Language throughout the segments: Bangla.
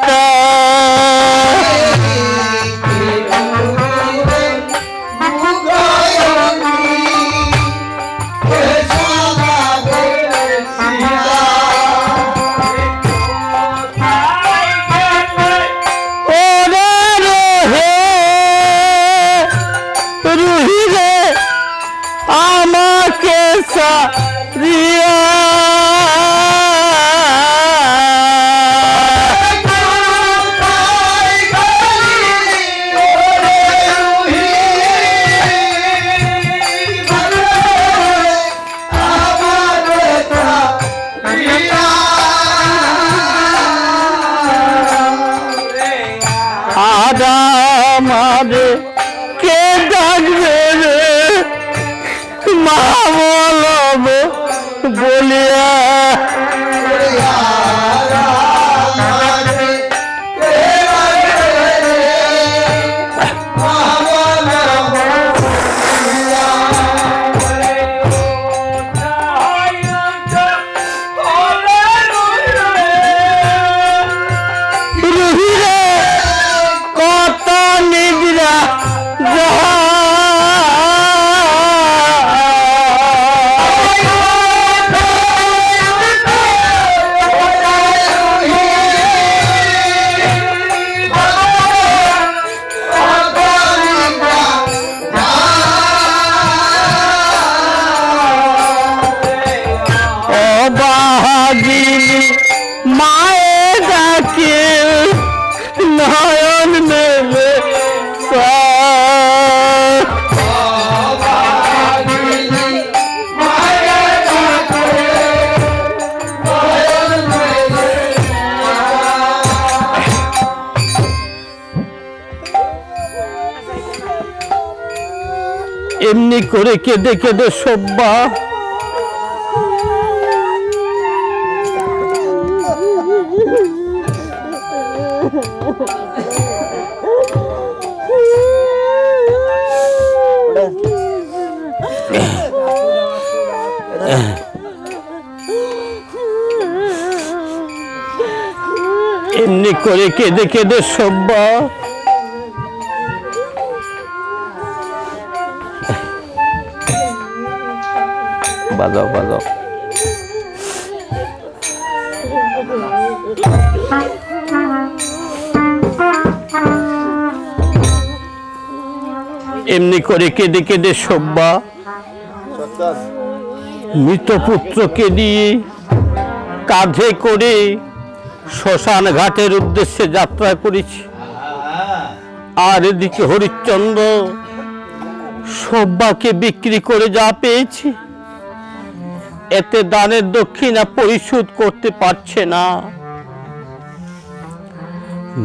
একটা কে ডাকবে রে মা বলব বলিয়া মায়ে ডাকে নয়ন মেলে এমনি করে কেঁদে কেঁদে সব্বা এমনি করে কেঁদে কেঁদে সব্বা বাজাও বাজাও এমনি করে কেঁদে কেঁদে সব্বা মৃত পুত্রকে নিয়ে কাঁধে করে শ্মশান ঘাটের উদ্দেশ্যে যাত্রা করেছি। আর এদিকে হরিশ্চন্দ্র সব্বাকে বিক্রি করে যা পেয়েছি এতে দানের দক্ষিণা পরিশোধ করতে পারছে না।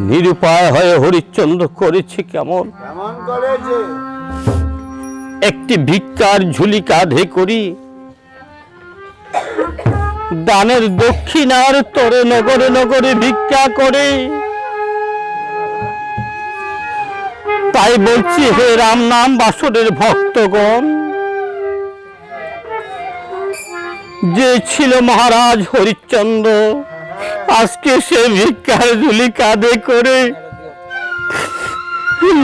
নিরুপায় হয়ে হরিশ্চন্দ্র করেছে কেমন, একটি ভিক্ষার ঝুলি কাঁধে করি দানের দক্ষিণার তরে নগরে নগরে ভিক্ষা করে। তাই বলছি হে রাম নাম বাসরের ভক্তগণ, যে ছিল মহারাজ হরিশ্চন্দ্র আজকে সে ভিক্ষার ঝুলি কাঁধে করে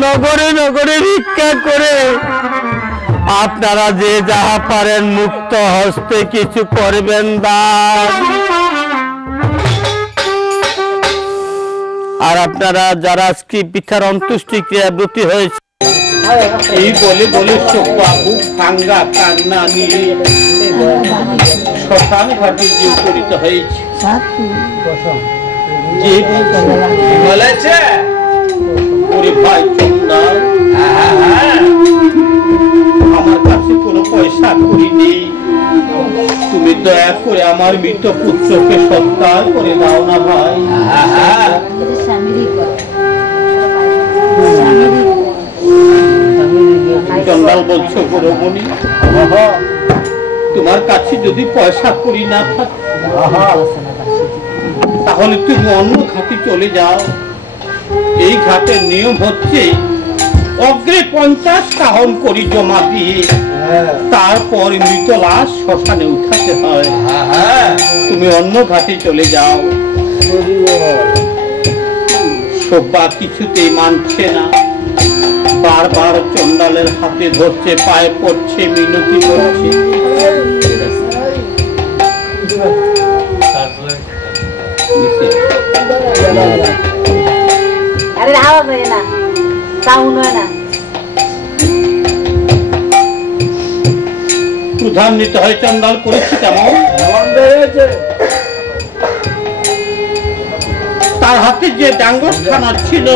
নগরে নগরে ভিক্ষা করে। আপনারা যে যাহা পারেন মুক্ত হস্তে কিছু করবেন দান। আর আপনারা যারা আজকে পিঠার অন্ত্যেষ্টি ক্রিয়াব্রতী হয়েছে এই বলে বলে বাবু ভাঙ্গা কান্না নিয়ে শ্মশান ঘাটে যে উপনীত হয়েছে। ভাই চন্দাল আমার কাছে কোনো পয়সা করি নেই, তুমি দয়া করে আমার মৃত পুত্রকে সৎকার করে দাও না ভাই। চন্দাল বলছো গুরুমণি, তোমার কাছে যদি পয়সা করি না থাকে তাহলে তুমি অন্য ঘাটে চলে যাও। এই ঘাটের নিয়ম হচ্ছে অগ্রে 50 কাহন করি জমা দিয়ে তারপর মৃত লাশ শ্মশানে উঠাতে হয়। তুমি অন্য ঘাটে চলে যাও। সব্বা কিছুতেই মানছে না, বারবার চন্ডালের হাতে ধরছে, পায়ে পড়ছে, মিনতি করছে। প্রধান্বিত হয় চন্ডাল করেছি কেমন? তার হাতে যে ডাঙ্গসখানা ছিল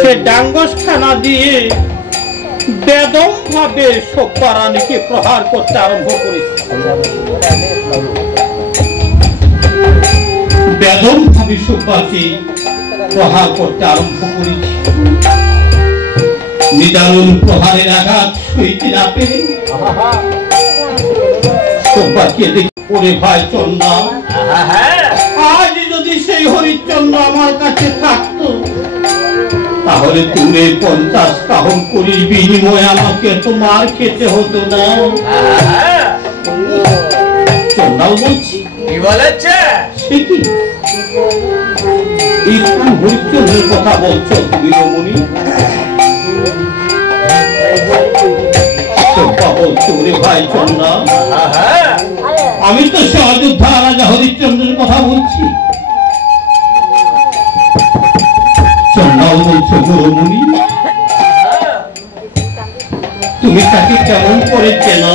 সে ডাঙ্গসখানা দিয়ে বেদম ভাবে সব্বা রানীকে প্রহার করতে আরম্ভ করেছে। বেদম ভাবে সব্বাকে প্রহার করতে আরম্ভ করেছে। নিদারুণ প্রহারের আঘাত সইতে না পেরে সব্বাকে দেখে ওরে ভাই চন্ডা, আজ যদি সেই হরিচন্দ্র আমার কাছে থাকতো তাহলে তুমি 50 কাহন করির বিনিময়ে আমাকে তোমার খেতে হতো না। চন্ডাল বলছি কি বলেছে? সে কি এই হরিচন্দ্রের কথা বলছো তুমি রমণী? সব্বা বলছো ওরে ভাই চন্ডা, আমি তো সে অযোধ্যা রাজা হরিশ্চন্দ্রের কথা বলছি। চন্ডাল বলছো গুরুমুনি, তুমি তাকে কেমন করে চেনো?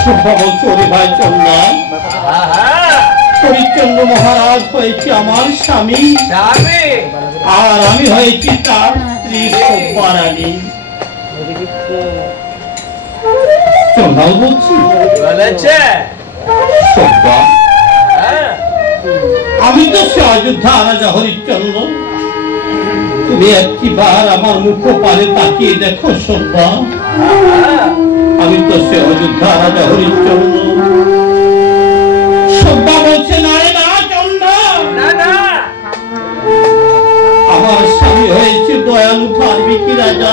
সব্বা বলছো ওরে ভাই চন্ডা, হরিশ্চন্দ্র মহারাজ হয়েছে আমার স্বামী, আর আমি হয়েছি তার স্ত্রী সব্বা রানী। চন্ডাল বলছি সব্বা, আমি তো সে অযোধ্যা রাজা হরিশ্চন্দ্র, তুমি একটিবার আমার মুখ পানে তাকিয়ে দেখো সব্বা, আমি তো সে অযোধ্যা রাজা হরিশ্চন্দ্র। সব্বা বলছে না না চন্ডা, আমার স্বামী হয়েছে দয়ালু ধার্মিক রাজা,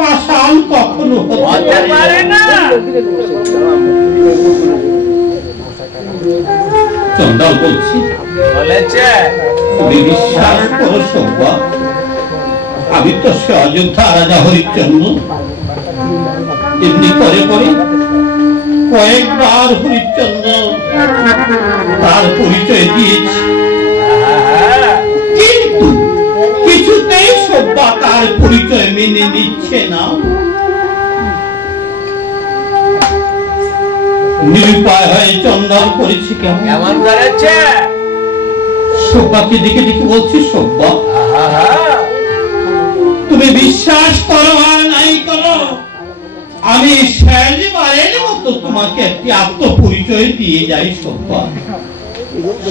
পাষাণ কখনো হতে পারে না। চন্ডাল বলছি তুমি বিশ্বাস করো সব্বা, আমি তো সে অযোধ্যা রাজা হরিশ্চন্দ্র। এমনি করে করে কয়েকবার হরিশ্চন্দ্র তার পরিচয় দিয়েছি, কিন্তু কিছুতেই সব্বা তার পরিচয় মেনে নিচ্ছে না। নিরুপায় হয়ে চন্ডাল করেছি কেমন করেছে? সব্বাকে দেখে দেখে বলছি সব্বা, তুমি বিশ্বাস করো আর নাই করো, আমি শেষবারের মতো তোমাকে একটি আত্মপরিচয় দিয়ে যাই সব্বা।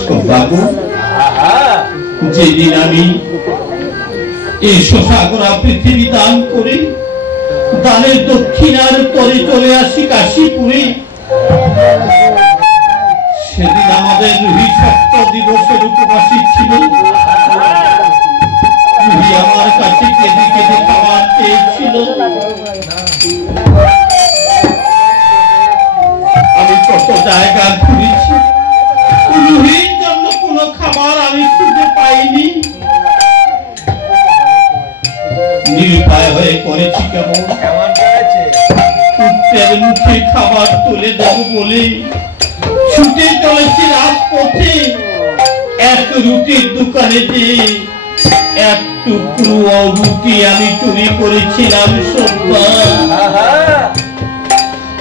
সব্বাবু, যেদিন আমি এই শোষাগরা পৃথিবী দান করে দানের দক্ষিণার তরে চলে আসি কাশীপুরে, সেদিন আমাদের রুহি সপ্ত দিবসের উপবাসী ছিল। রুহি আমার কাছে কেঁদে কেঁদে খাবার চেয়েছিল, আমি কত জায়গা ঘুরেছি, রুহির জন্য কোনো খাবার আমি খুঁজে পাইনি। নিরুপায় হয়ে করেছি কেমন, পুত্রের মুখে খাবার তুলে দেব বলে ছুটে চলেছি রাজপথে। এক রুটির দোকানে যে এক টুকরো রুটি আমি চুরি করেছিলাম সব্বা,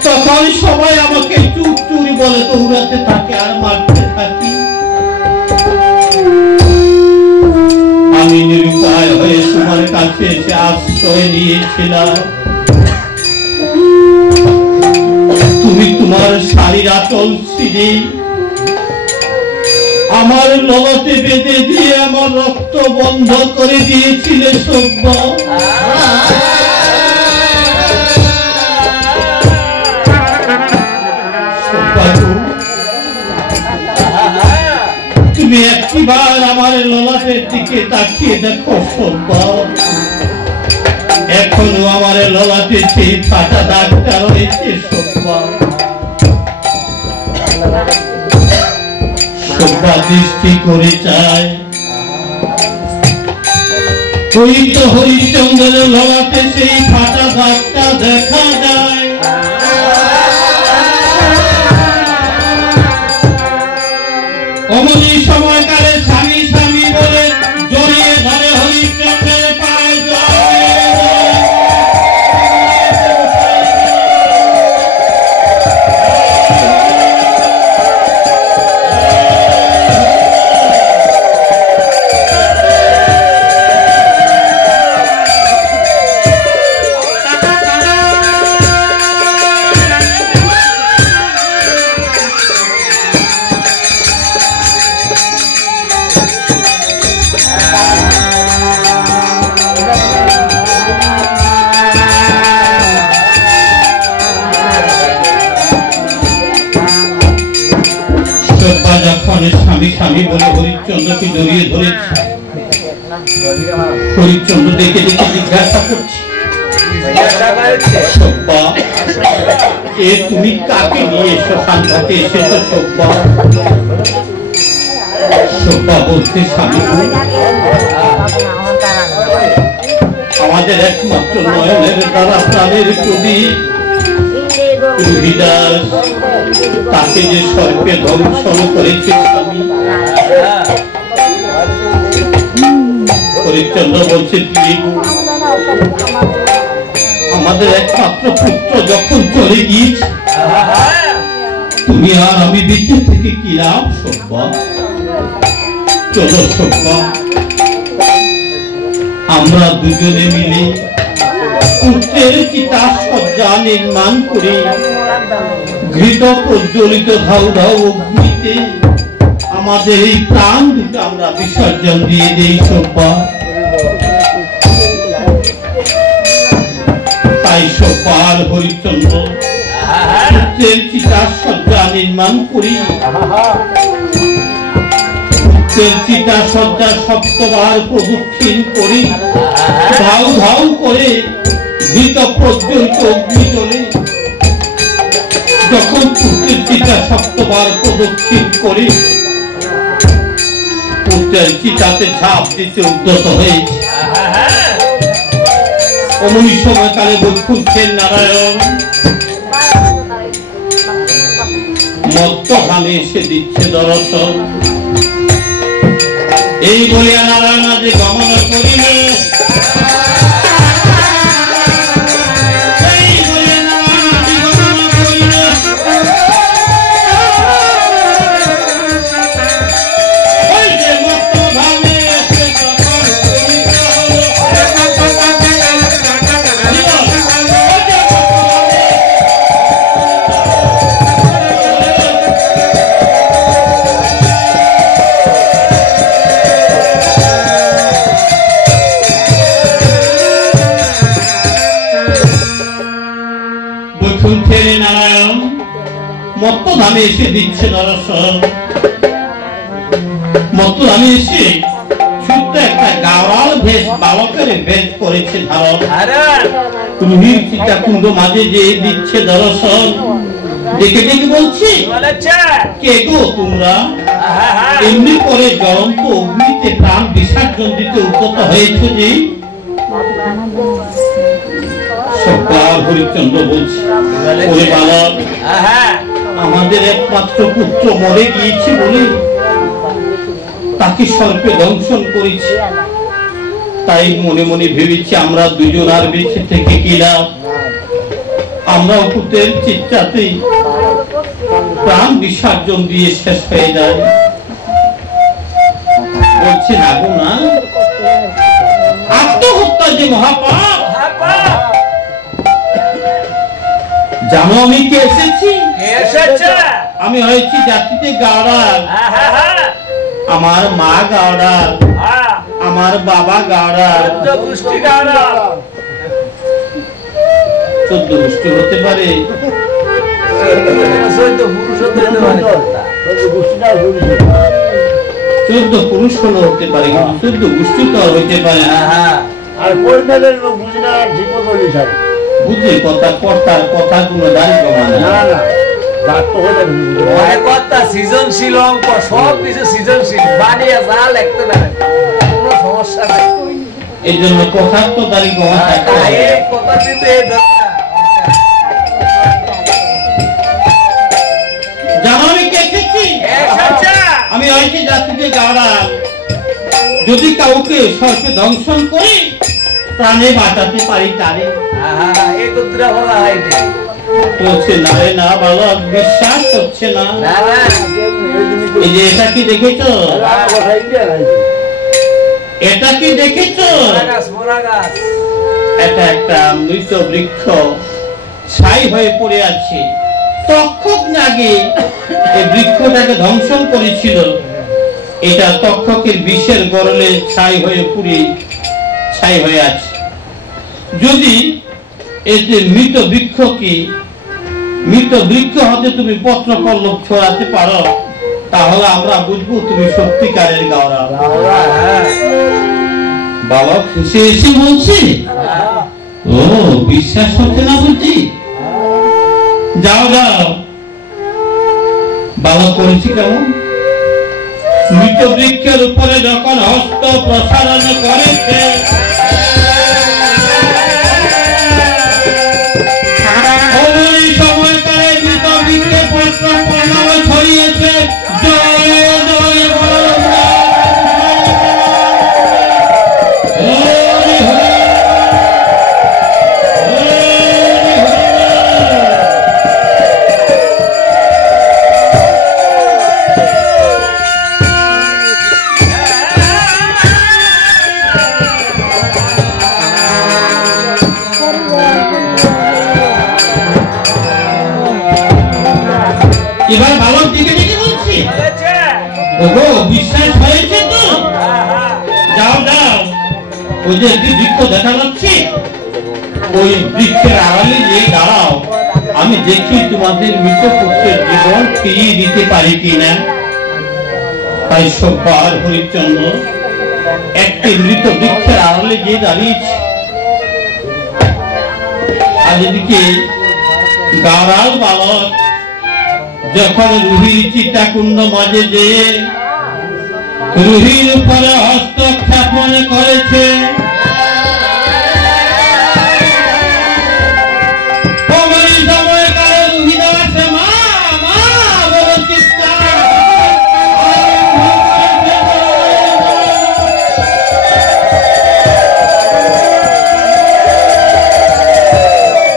তখন সবাই আমাকে চুর চুরি বলে দৌড়াতে থাকে আর মারতে থাকি। আমি নিরুপায় হয়ে তোমার কাছে এসে আশ্রয় নিয়েছিলাম। তুমি তোমার শাড়ির আঁচল ছিঁড়ে আমার ললাটে বেঁধে দিয়ে আমার রক্ত বন্ধ করে দিয়েছিলে সব্বা। তুমি একটিবার আমার ললাটের দিকে তাকিয়ে দেখো সব্বা, এখনো আমার ললাটে সেই ফাটা দাগটা রয়েছে সব্বা। সভ্যা দৃষ্টি করে চায় ওই তো হরিশ্চন্দ্রের ললাটে সেই ফাটা দাগটা দেখা যায়। অমনি সময়কালে স্বামী স্বামী বলে জড়িয়ে ধরে হরিশ্চন্দ্রের পায়ে স্বামী স্বামী বলে হরিশ্চন্দ্রকে জড়িয়ে ধরেছে। হরিশ্চন্দ্র দেখে দেখে জিজ্ঞাসা করছে, সভ্যা এ তুমি কাকে নিয়ে শ্মশান ঘাটে এসেছো? সভ্যা সভ্যা বলতে, স্বামী আমাদের একমাত্র নয়নের দ্বারা প্রাণের প্রদীপ রুহিদাস তাকে যে সর্পে দংশন করেছে স্বামী। হরিশ্চন্দ্র বলছে, আমাদের একমাত্র পুত্র যখন চলে গিয়েছে তুমি আর আমি বেঁচে থেকে কি লাভ? সভ্যা চলো সভ্যা, আমরা দুজনে মিলে পুত্রের চিতা সজ্জা নির্মাণ করে ঘৃত প্রজ্বলিত ধাউ ধাউ অগ্নিতে আমাদের এই প্রাণ দুটো আমরা বিসর্জন দিয়ে দেই। সভ্যা তাই সভ্যা আর হরিশ্চন্দ্র পুত্রের চিতা সজ্জা নির্মাণ করি। পুত্রের চিতা সজ্জা সপ্তবার প্রদক্ষিণ করি, ধাউ ধাউ করে ঘৃত প্রজ্বলিত অগ্নি জ্বলে। যখন পুত্রের চিতা সপ্তবার প্রদক্ষিণ করি পুত্রের চিতাতে ঝাঁপ দিতে উদ্যত হয়েছে। অমনি সময়কালে বৈকুণ্ঠের নারায়ণ মত্তহানে এসে দিচ্ছে দর্শন। এই বলিয়া নারায়ণ যে গমন করিলে নারায়ণ মত্তধামে এসে দিচ্ছে দর্শন। মত্তধামে এসে ছোট্ট একটা গাওয়াল ভেষ বালকের ভেষ করেছে ধারণ। রুহির চিতাকুণ্ড মাঝে যে দিচ্ছে দর্শন। দেখে দেখে বলছি, কে গো তোমরা? এমনি করে জ্বলন্ত অগ্নিতে প্রাণ বিসর্জন দিতে উদ্যত হয়েছ যে? হরিশ্চন্দ্র বলছে, ওরে বালক, আমাদের একমাত্র পুত্র মরে গিয়েছে বলে তাকে সর্পে দংশন করেছি। তাই মনে মনে ভেবেছি আমরা দুজন আর বেঁচে থেকে কি লাভ। আমরা পুত্রের চিত্রাতেই প্রাণ বিসর্জন দিয়ে শেষ হয়ে যায়। বলছে না গো না, আত্মহত্যা যে মহাপাপ। জানো আমি কে এসেছি? আমি হয়েছি জাতিতে গাওড়ার। আমার মা গাওড়ার, আমার বাবা গাওড়ার। 14 গোষ্ঠী হতে পারে, 14 পুরুষ হলো হতে পারে, কিন্তু 14 গোষ্ঠী তো হইতে পারে না। আর বুঝলি কথা কর্তার কথাগুলো দাঁড়িয়ে না। কথা সৃজনশীল অঙ্ক সব কিছু সৃজনশীল বানিয়ে যা লিখতে পারে কোনো সমস্যা নাই। এই জন্য কথার তো দাঁড়ি কথা দিতে আমি হয়েছি যাত্রীকে গাওয়া যদি কাউকে সর্বে দংশন করি প্রাণে বাঁচাতে পারি তারে বলছে না রে না বালক বিশ্বাস হচ্ছে না। এই যে এটা কি দেখেছ এটা কি দেখেছ এটা একটা মৃত বৃক্ষ ছাই হয়ে পড়ে আছে। তক্ষক নাগে এই বৃক্ষটাকে ধ্বংসন করেছিল। এটা তক্ষকের বিষের গরলে ছাই হয়ে পুড়ে ছাই হয়ে আছে। যদি এতে মৃত বৃক্ষ হতে তুমি পত্র পল্লব ছড়াতে পারো তাহলে আমরা বুঝবো তুমি সত্যিকারের গাওরা। বালক হেসে এসে বলছে ও বিশ্বাস হচ্ছে না বুঝি যাও যাও। বালক করেছি কেমন মৃত বৃক্ষের উপরে যখন হস্ত প্রসারণ করেছে সময়কালে মৃত বৃক্ষে পত্র পর্ণব ছড়িয়েছে। এবার বালক দিকে দিকে বলছি ওগো বিশ্বাস হয়েছে তো যাও যাও। ওই যে একটি বৃক্ষ দেখা যাচ্ছে ওই বৃক্ষের আড়ালে গিয়ে দাঁড়াও আমি দেখি তোমাদের মৃত পুত্রের জীবন ফিরিয়ে দিতে পারি কিনা। তাই সব্বার হরিচন্দ্র একটি মৃত বৃক্ষের আড়ালে গিয়ে দাঁড়িয়েছে। আর এদিকে গাওয়াল বালক যখন রুহির চিতাকুণ্ড মাঝে যে রুহির উপরে হস্তক্ষেপণ করে